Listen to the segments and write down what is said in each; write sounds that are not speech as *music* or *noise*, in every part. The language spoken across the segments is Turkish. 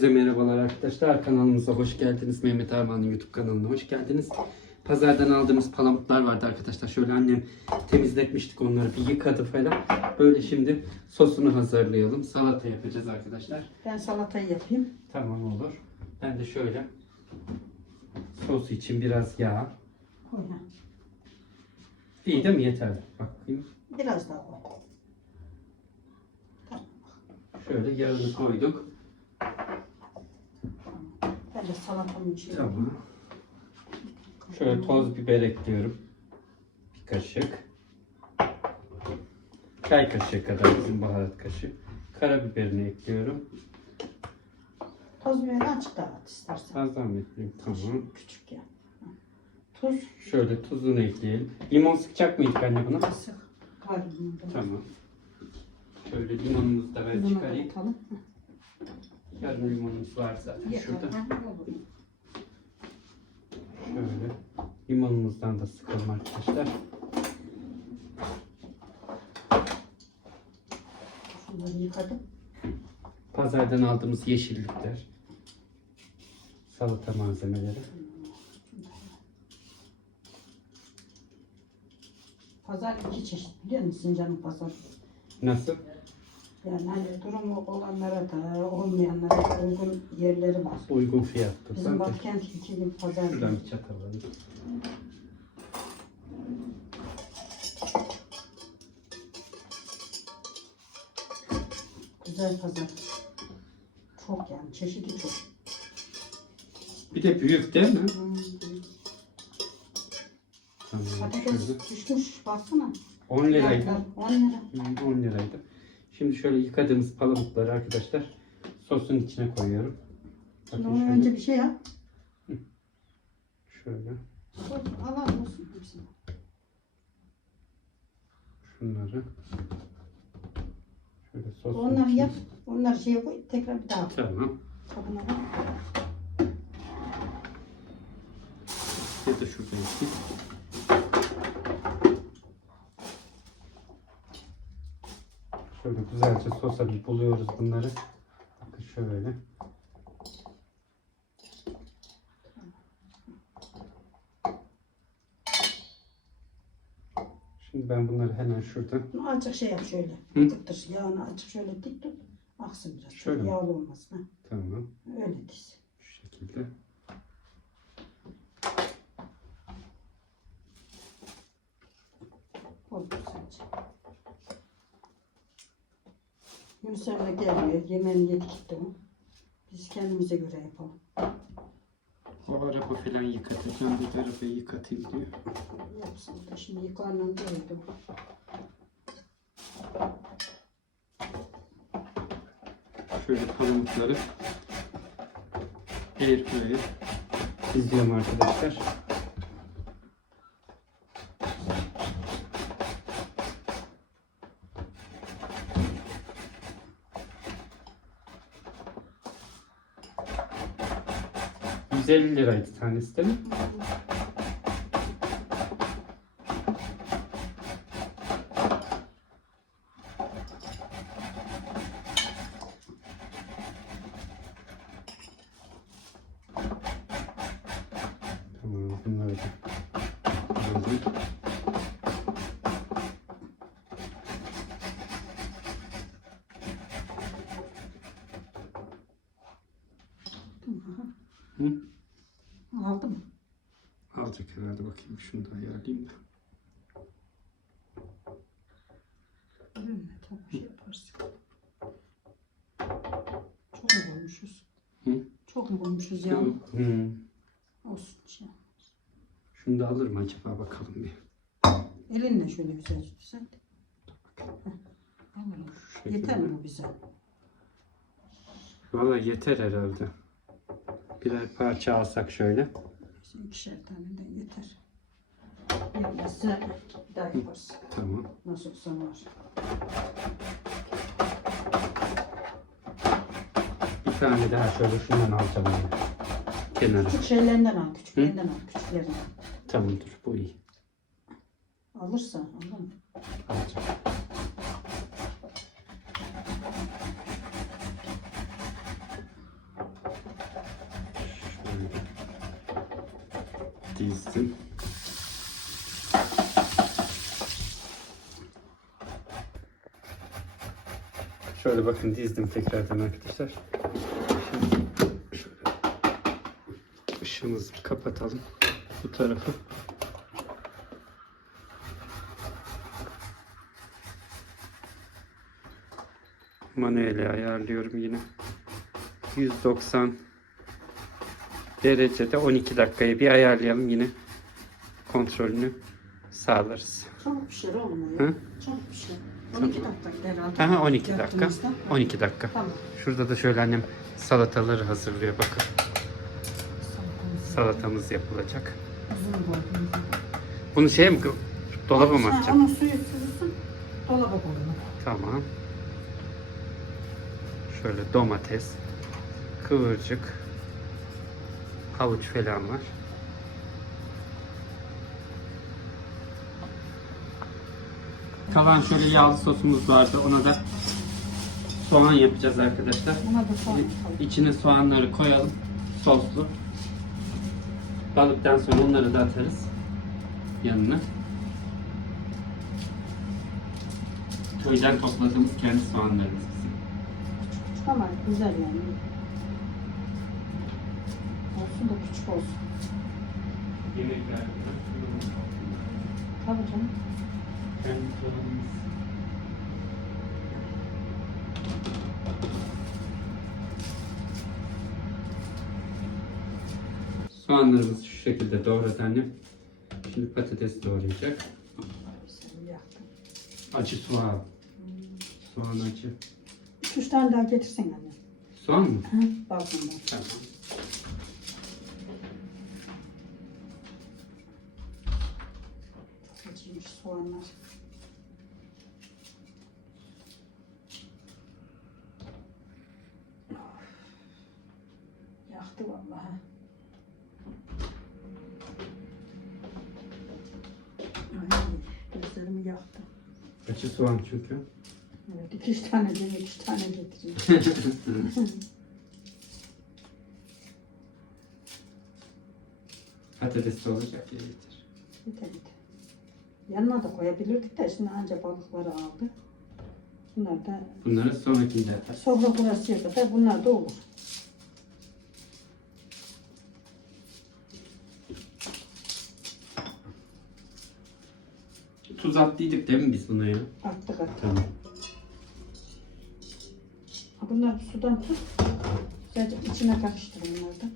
Herkese merhabalar arkadaşlar. Kanalımıza hoş geldiniz. Mehmet Arman'ın YouTube kanalına hoş geldiniz. Pazardan aldığımız palamutlar vardı arkadaşlar. Şöyle annem temizletmiştik onları bir yıkadı falan. Böyle şimdi sosunu hazırlayalım. Salata yapacağız arkadaşlar. Ben salatayı yapayım. Tamam olur. Ben de şöyle sos için biraz yağ. Koy ha. İyi değil mi? Yeterli. Bakayım. Biraz daha koy. Şöyle yağını koyduk. De salatamın içine Tamam. Şöyle toz biber ekliyorum. Bir kaşık. Çay kaşığı kadar bizim baharat kaşığı. Karabiberini ekliyorum. Toz biberi açık da at istersen. Az ekleyeyim? Tamam. Küçük ya. Tuz. Şöyle tuzunu ekleyelim. Limon sıkacak mıydık anne buna? Sık. Var bunda. Tamam. Şöyle limonumuzu da ben da çıkarayım. atalım. Yarım limonumuz var zaten şurada. Şöyle limonumuzdan da sıkalım arkadaşlar. Şunları yıkadım. Pazardan aldığımız yeşillikler. Salata malzemeleri. Pazar iki çeşit biliyor musun Sincan'ın pazarı? Nasıl? Yani hani durumu olanlara da olmayanlara da uygun yerleri var. Uygun fiyatlı. Bizim Zaten Batı kent iki gün pazar. şuradan bir çatal alayım. Güzel pazar. Çok yani çeşidi çok. Bir de büyük değil mi? Hmm. Tamam. Şöyle. Patates düşmüş baksana. 10 liraydı. Fiyatlar 10 lira. Hı, 10 liraydı. Şimdi şöyle yıkadığımız palamutları arkadaşlar sosun içine koyuyorum. Bakın ondan şöyle. önce bir şey yap. Şöyle. Al al olsun hepsini. Şunları. Şöyle sosun Onları içine- yap. Onları şeye koy. Tekrar bir daha koy. Tamam. Kabına koy. Ya da şurada yapayım. Şöyle güzelce sosa bir buluyoruz bunları. Bakın şöyle. Şimdi ben bunları hemen şurada Bunu azıcık şey yap şöyle. Hı? Tıktır. Yağını azıcık şöyle dik tut. Aksın biraz. Şöyle mi? yağlı olmasın. Ha. tamam Öyle diz. şu şekilde. Oldu sence. Yunus Emre gelmiyor. Yemeğini yedik gitti o. Biz kendimize göre yapalım. O araba falan yıkatacağım. Bir de arabayı yıkatayım diyor. Yapsın da şimdi yukarıdan doydu. Şöyle palamutları airfryer'e diziyorum arkadaşlar. ...150 liraydı tanesi değil mi? Tamam bunları da alalım. Hı? Aldı mı? Alacak herhalde bakayım şunu da ayarlayayım da. Mi? Tamam şey yaparsın. Çok mu koymuşuz? Hı? Çok mu koymuşuz ya? Hı. Olsun şey. Şunu da alır mı acaba bakalım bir. Elinle şöyle güzel alalım. şekilde. Yeter mi bu bize? Valla yeter herhalde. Birer parça alsak şöyle. İkişer tane de yeter. Yetmezse daha yaparız. Tamam. Nasıl olsa var. Bir tane daha şöyle şundan alacağım. yani. Kenara. Küçük şeylerinden al, küçüklerinden al, küçüklerinden. Tamam dur bu iyi. Alırsa, mı? Alacağım. Dizdim. Şöyle bakın dizdim tekrardan arkadaşlar. Şimdi şöyle ışığımızı kapatalım. Bu tarafı. Manuel ayarlıyorum yine. 190 derecede 12 dakikaya bir ayarlayalım yine kontrolünü sağlarız. Çabuk pişer oğlum o Hı? ya. Çabuk pişer. 12 dakika herhalde. Aha 12 dakika. Yaptığımızda. 12 dakika. Tamam. Şurada da şöyle annem salataları hazırlıyor bakın. Salatamız yapılacak. Bunu şeye mi dolaba mı atacağım? Onun suyu süzülsün. Dolaba koyalım. Tamam. Şöyle domates, kıvırcık, havuç falan var. Kalan şöyle yağlı sosumuz vardı. Ona da soğan yapacağız arkadaşlar. Buna da soğan. İçine soğanları koyalım. Soslu. Balıktan sonra onları da atarız. Yanına. Köyden topladığımız kendi soğanlarımız bizim. Ama güzel yani. Olsun da küçük olsun. Yemekler. Tabii canım. Kendi soğanımız. Soğanlarımız şu şekilde doğradı annem. Şimdi patates doğrayacak. Acı soğan. Soğan acı. Üç tane daha getirsen anne. Soğan mı? Hı? Balkondan. Tamam. Soğanlar. Yaktı vallahi. Ay, gözlerimi yaktı. Acı soğan çünkü. Evet, iki tane değil, iki tane getireyim. *laughs* *laughs* Patates olacak ya yeter. Yeter yeter. Yanına da koyabilirdik de şimdi ancak balıkları aldı. Bunlar da Bunları sonrakinde atar. sofra kurasıya kadar bunlar da olur. Tuz attıydık değil mi biz buna ya? Attık attık. Tamam. Ha, Bunları sudan tut. Güzelce içine karıştır bunları da.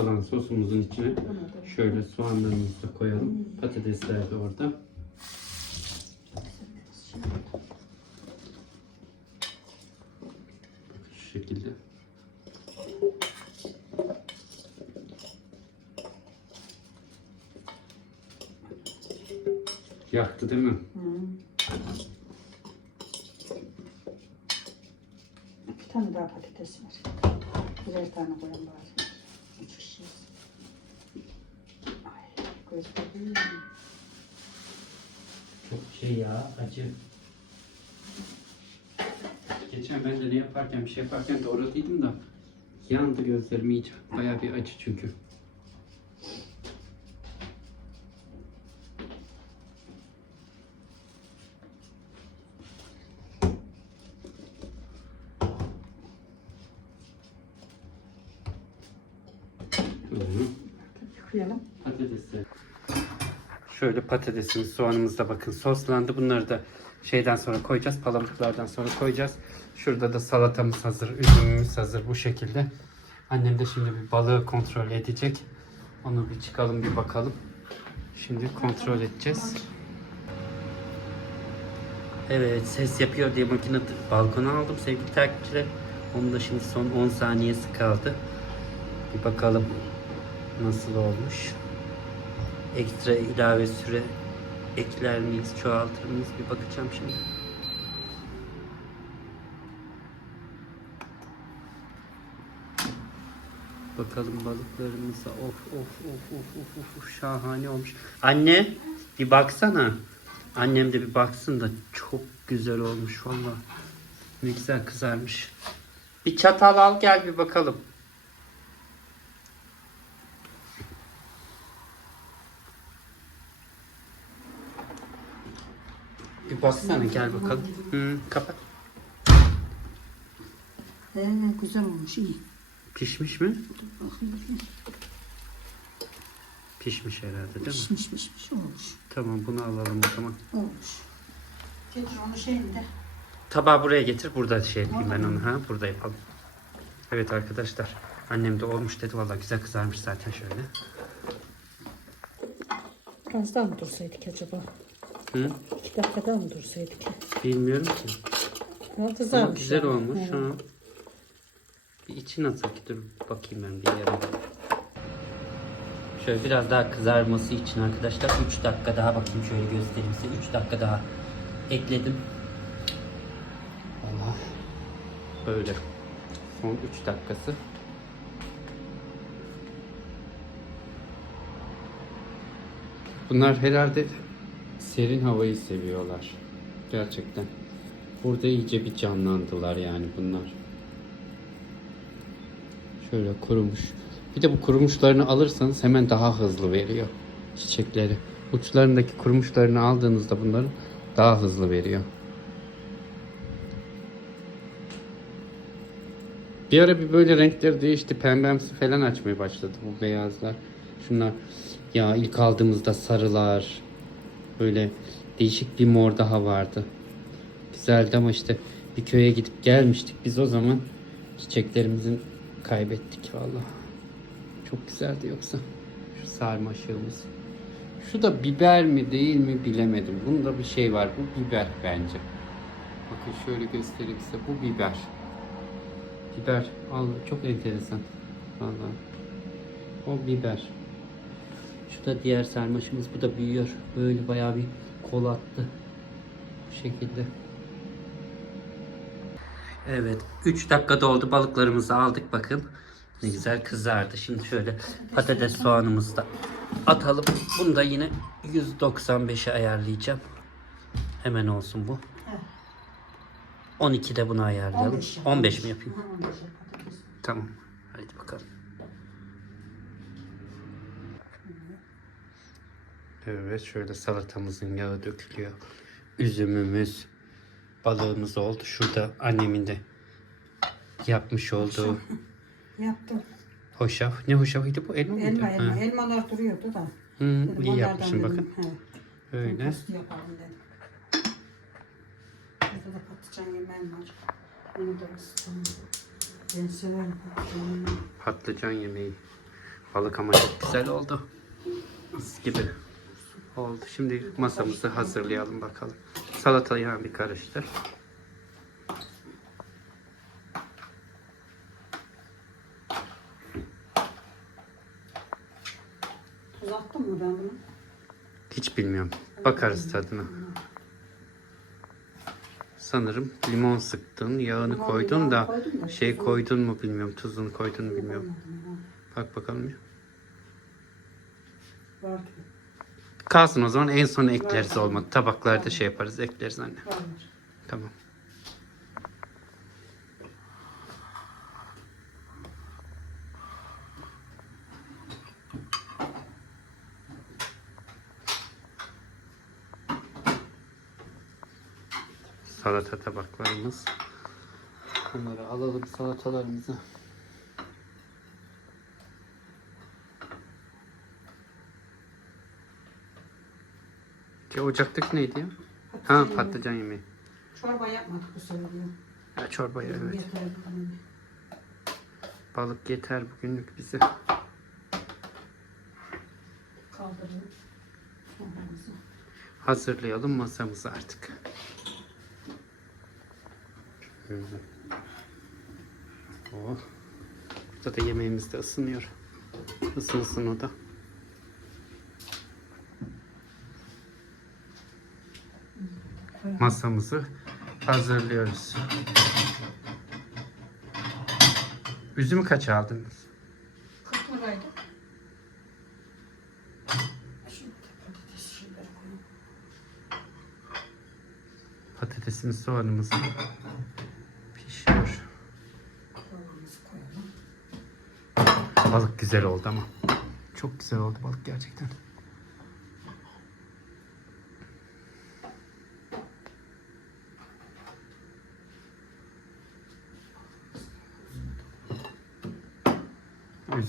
Kalan sosumuzun içine şöyle soğanlarımızı da koyalım. Patatesler de orada. Şu şekilde. Yaktı değil mi? Hı. Bir tane daha patates var. Birer tane koyalım bari. Çok şey ya acı. Geçen ben de ne yaparken bir şey yaparken doğradıydım da yandı gözlerim iyice. Bayağı bir acı çünkü. Hı hı. Yıkayalım. Patatesi. Şöyle patatesimiz, soğanımız da bakın soslandı. Bunları da şeyden sonra koyacağız. Palamutlardan sonra koyacağız. Şurada da salatamız hazır, üzümümüz hazır bu şekilde. Annem de şimdi bir balığı kontrol edecek. Onu bir çıkalım bir bakalım. Şimdi kontrol edeceğiz. Evet ses yapıyor diye makine balkona aldım sevgili takipçiler. Onun da şimdi son 10 saniyesi kaldı. Bir bakalım nasıl olmuş. Ekstra ilave süre ekler miyiz, çoğaltır mıyız bir bakacağım şimdi. bakalım balıklarımıza. Of of of of of of, şahane olmuş. Anne bir baksana. Annem de bir baksın da çok güzel olmuş valla. Ne güzel kızarmış. Bir çatal al gel bir bakalım. Baksana gel bakalım. Hı, kapat. Ee, güzel olmuş iyi. Pişmiş mi? Bakayım. Pişmiş herhalde değil mi? Pişmiş pişmiş olmuş. Tamam bunu alalım o zaman. Olmuş. Getir onu şeyinde. Tabağı buraya getir. Burada şey yapayım ben onu. Ha, burada yapalım. Evet arkadaşlar. Annem de olmuş dedi. Vallahi güzel kızarmış zaten şöyle. Az daha mı dursaydık acaba? Hı? İki dakika daha mı dursaydık? Bilmiyorum ki. Ama güzel olmuş. Evet. Ha. Bir içi nasıl ki? Dur bakayım ben bir yere. Şöyle biraz daha kızarması için arkadaşlar 3 dakika daha bakayım şöyle göstereyim size. 3 dakika daha ekledim. Allah. Böyle. Son 3 dakikası. Bunlar herhalde serin havayı seviyorlar. Gerçekten. Burada iyice bir canlandılar yani bunlar. Şöyle kurumuş. Bir de bu kurumuşlarını alırsanız hemen daha hızlı veriyor çiçekleri. Uçlarındaki kurumuşlarını aldığınızda bunların daha hızlı veriyor. Bir ara bir böyle renkleri değişti. Pembemsi falan açmaya başladı bu beyazlar. Şunlar ya ilk aldığımızda sarılar. Böyle değişik bir mor daha vardı. Güzeldi ama işte bir köye gidip gelmiştik biz o zaman çiçeklerimizin kaybettik vallahi. Çok güzeldi yoksa. Şu sarmaşığımız. Şu da biber mi değil mi bilemedim. Bunda bir şey var. Bu biber bence. Bakın şöyle göstereyim size. Bu biber. Biber. Allah çok enteresan. Vallahi. O biber. Şu da diğer sarmaşımız. Bu da büyüyor. Böyle bayağı bir kol attı. Bu şekilde. Evet. 3 dakika doldu. Balıklarımızı aldık bakın. Ne güzel kızardı. Şimdi şöyle patates soğanımızı da atalım. Bunu da yine 195'e ayarlayacağım. Hemen olsun bu. 12'de bunu ayarlayalım. 15 yap. 15 mi yapayım? Ha, 15 yap, patates. Tamam. Hadi bakalım. Evet şöyle salatamızın yağı dökülüyor. Üzümümüz, balığımız oldu. Şurada annemin de yapmış olduğu *laughs* Yaptım. hoşaf. Ne hoşafıydı bu? Elma mıydı? Elma elma. Ha. Elmalar duruyordu da. Hı, Dedim, iyi onlardan yapmışsın dedim, bakın. He. Öyle. Kompostu yapalım dedim. Burada da patlıcan yemeğim var. Onu da ısıtalım. Ben severim patlıcan yemeği. Patlıcan yemeği. Balık ama çok güzel oldu. Mis gibi oldu. Şimdi masamızı hazırlayalım bakalım. Salatayı hemen bir karıştır. Tuz attım mı ben bunu? Hiç bilmiyorum. Bakarız tadına. Sanırım limon sıktın, yağını Limon, koydun yağ da koydum da şey tuzunu- koydun mu bilmiyorum, tuzunu koydun mu bilmiyorum. Bak bakalım ya. ya. Var. Kalsın o zaman en son ekleriz olmadı. Tabaklarda şey yaparız, ekleriz anne. Tamam. Salata tabaklarımız. Bunları alalım salatalarımızı. Ki ocaktaki neydi ya? Ha Patlıcan patlıcan yemeği. Çorba yapmadık bu sefer ya. Çorba ya, evet. Yeter. Balık yeter bugünlük bize. Kaldırın. Hazırlayalım masamızı artık. Şöyle. Oh. Burada da yemeğimiz de ısınıyor. Isınsın o da. Masamızı hazırlıyoruz. Üzümü kaç aldınız? Buraydı. Şimdi de patates şeyleri koyayım. Patatesimiz soğanımız pişiyor. Balık güzel oldu ama. Çok güzel oldu balık gerçekten.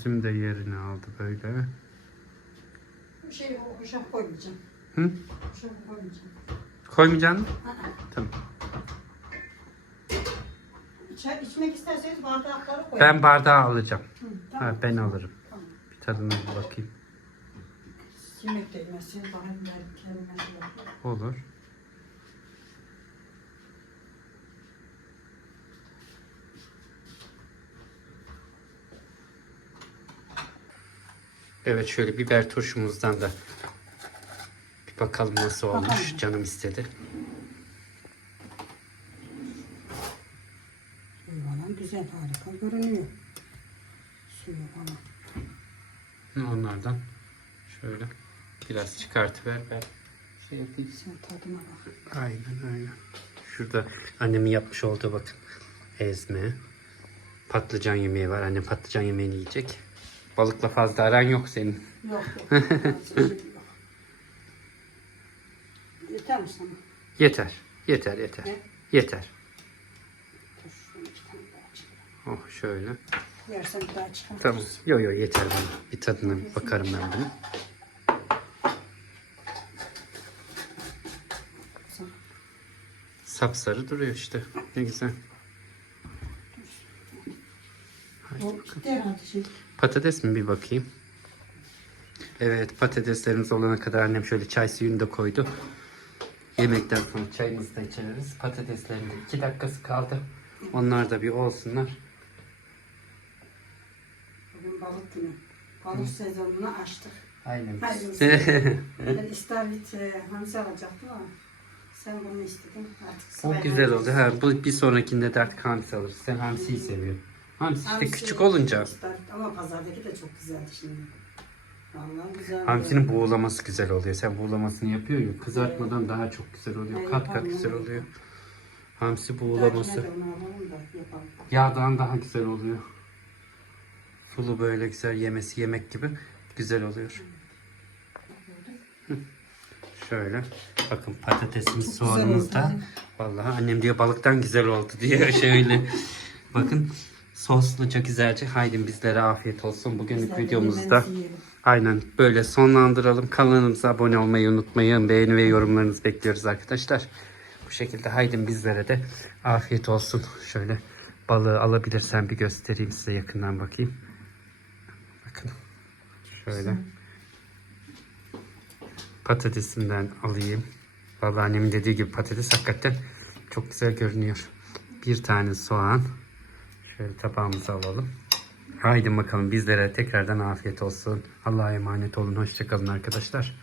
Üzüm de yerini aldı böyle. Bir şey uşak koymayacağım. Hı? Uşak koymayacağım. Koymayacaksın mı? Aa. Tamam. İçmek isterseniz bardakları koyun. Ben bardağı alacağım. Hı, tamam. Ha, ben alırım. Tamam. Bir tadına bir bakayım. Yemek de yemezsiniz. Bana bir kendime. Olur. Evet şöyle biber turşumuzdan da bir bakalım nasıl olmuş. Bakalım. Canım istedi. Suyu falan güzel harika görünüyor. Suyu falan. Onlardan şöyle biraz çıkartıver ben şey yapayım. Sen tadına bak. Aynen öyle. Şurada annemin yapmış olduğu bakın. Ezme. Patlıcan yemeği var. Annem patlıcan yemeğini yiyecek. Balıkla fazla aran yok senin. Yok yok. *laughs* Yeter mi sana? Yeter. Yeter yeter. Ne? Yeter. Oh şöyle. Yersen bir daha çıkar. Tamam. Yo yo yeter bana. Bir tadına bir bakarım ben bunu. Sapsarı duruyor işte. Ne güzel. Herhalde şey. Patates mi bir bakayım. Evet patateslerimiz olana kadar annem şöyle çay suyunu da koydu. Yemekten sonra çayımızı da içeriz. Patateslerin de iki dakikası kaldı. Onlar da bir olsunlar. Bugün balık günü. Balık sezonunu açtık. Aynen. *laughs* Ben istavrit e, hamsi alacaktım ama sen bunu istedin. Artık o güzel oldu. Ha, bu bir sonrakinde de artık hamsi alırız. Sen hamsiyi seviyorsun. Hamsi küçük olunca. ama pazardaki de çok güzeldi şimdi. Vallahi güzel. Hamsinin buğulaması güzel oluyor. Sen buğulamasını yapıyorsun ya. Kızartmadan daha çok güzel oluyor. Evet, Kat kat güzel oluyor. Hamsi Buğulaması. Da onu alalım da yapalım. Yağdan daha güzel oluyor. Sulu böyle güzel yemesi yemek gibi güzel oluyor. Hı. Şöyle bakın patatesimiz soğanımız da vallahi annem diyor balıktan güzel oldu diyor *laughs* şöyle. bakın sosluca güzelce haydi bizlere afiyet olsun. Bugünlük videomuzda aynen böyle sonlandıralım. Kanalımıza abone olmayı unutmayın. Beğeni ve yorumlarınızı bekliyoruz arkadaşlar. Bu şekilde haydi bizlere de afiyet olsun. Şöyle balığı alabilirsem bir göstereyim size yakından bakayım. Bakın. Şöyle. Patatesimden alayım. Vallahi annemin dediği gibi patates hakikaten çok güzel görünüyor. Bir tane soğan. Şöyle tabağımıza alalım. Haydi bakalım bizlere tekrardan afiyet olsun. Allah'a emanet olun. Hoşçakalın arkadaşlar.